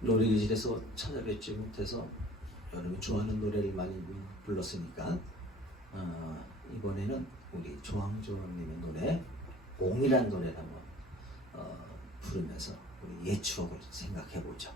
노래교실에서 찾아뵙지 못해서 여러분이 좋아하는 노래를 많이 불렀으니까 어, 이번에는 우리 조항조님의 노래 옹이란 노래를 한번 어, 부르면서 우리 옛 추억을 생각해 보죠.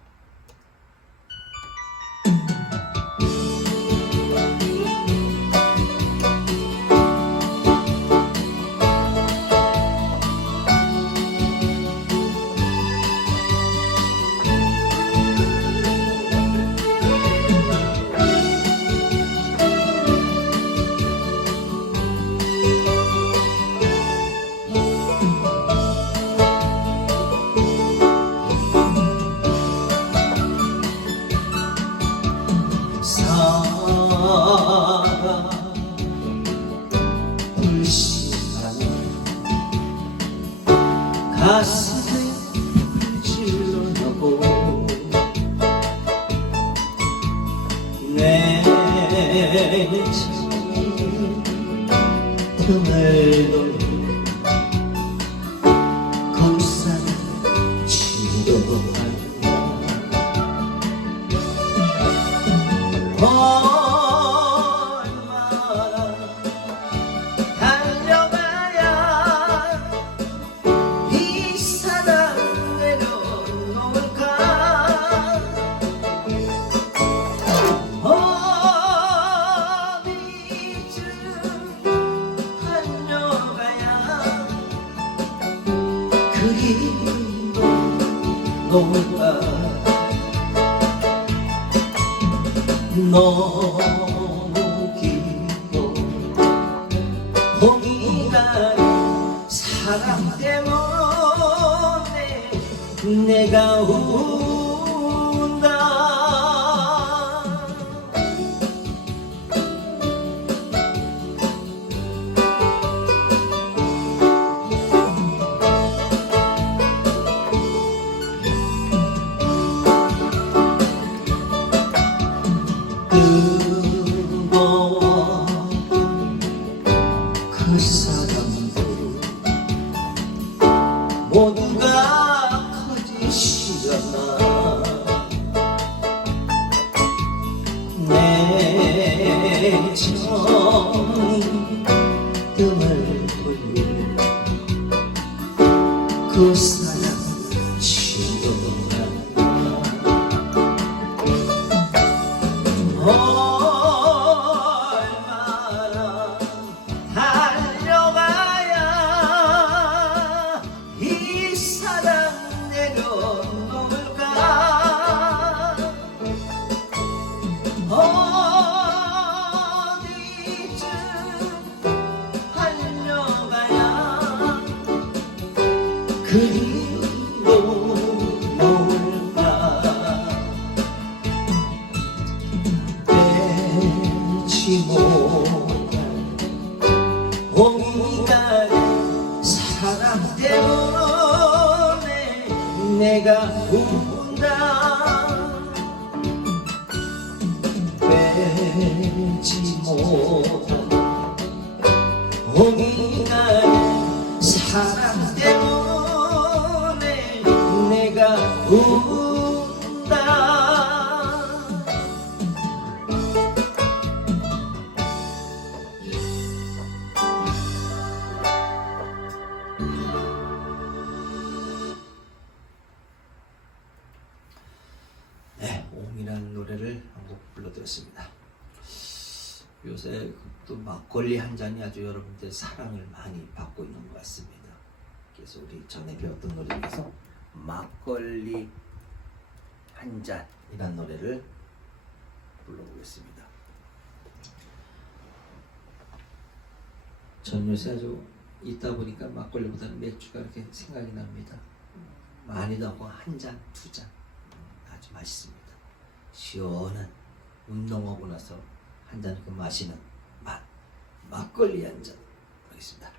사랑. 불신한 가슴 그리도 놓을까 너무 깊고 고기가 사랑 때문에 내가 운 모두가 오미가 사랑 때문에 내가 운다 네, 옹이라는 노래를 한 곡 불러드렸습니다. 요새 또 막걸리 한 잔이 아주 여러분들 사랑을 많이 받고 있는 것 같습니다. 그래서 우리 전에 배웠던 노래 중에서 막걸리 한 잔이라는 노래를 불러보겠습니다. 전 요새 아주 있다 보니까 막걸리보다는 맥주가 이렇게 생각이 납니다. 많이도 하고 한 잔, 두 잔. 아주 맛있습니다. 시원한 운동하고 나서 한 잔 그 마시는 맛 막걸리 한 잔 하겠습니다.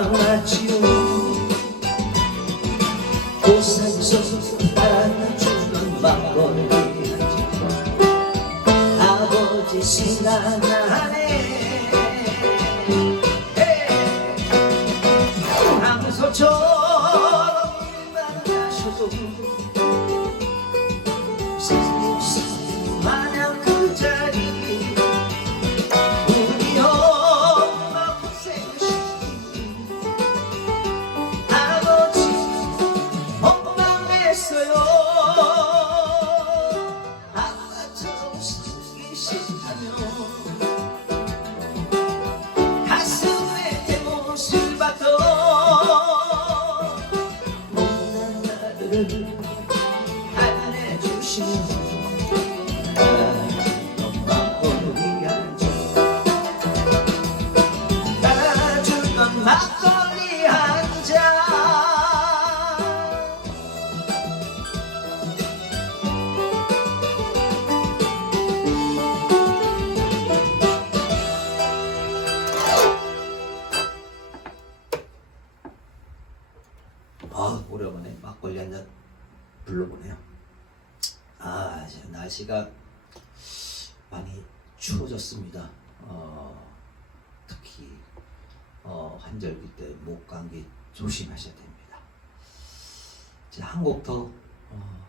uma tia 날씨가 많이 추워졌습니다. 어, 특히 어, 환절기 때 목감기 조심하셔야 됩니다. 제가 한곡더 어,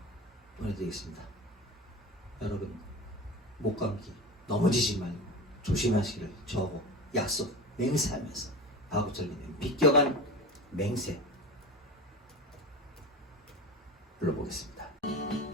보내드리겠습니다. 여러분 목감기 넘어지지 말고 조심하시기를 저하고 약속 맹세하면서 바구절님의 비껴간 맹세 불러보겠습니다.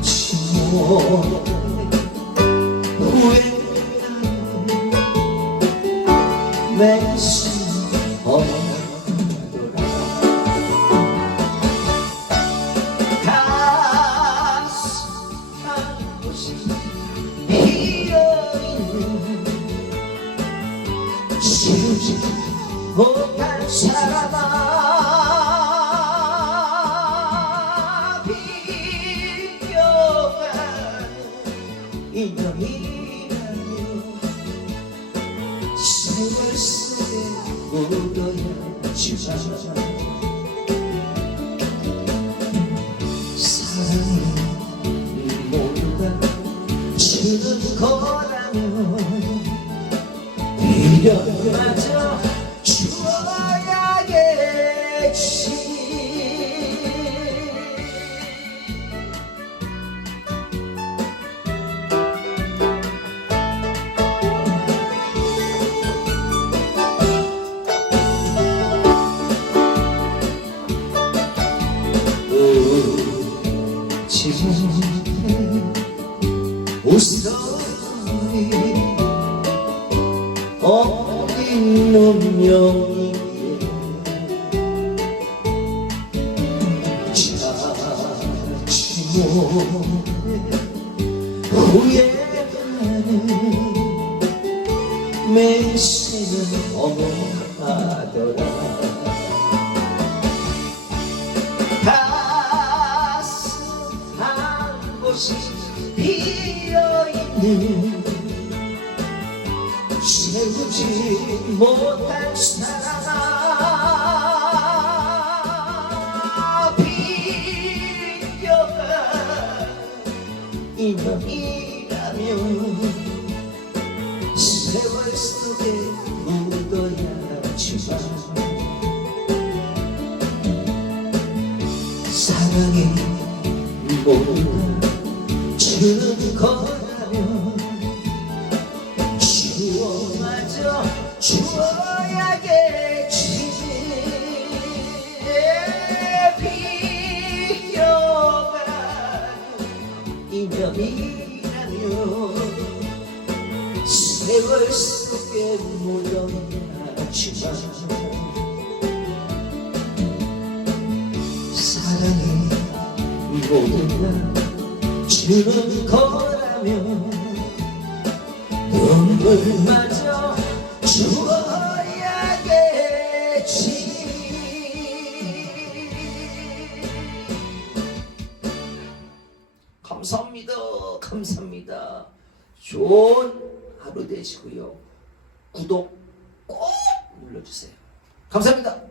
지나치고 후회는 내심 없더라 가슴 곳이 비어있는 지우지 못할 사람 묻어야지만 사랑이 모두가 주는 거라면 미련마저 어린 운명이게 자지 못해 후회하는 맹세는 어머하더라 비어있는 채우지 못한 사랑 비려가 인연이라면 세월 속에 묻어야지만 사랑이 모두 가 주는 거라면 주어마저 주어야겠지. 비겨가 인연이라면 세월 속에 묻어야지만 사랑이 모두가 주는 거라면 눈물마저 주어야겠지. 감사합니다. 감사합니다. 좋은 하루 되시고요. 구독 꼭 눌러주세요. 감사합니다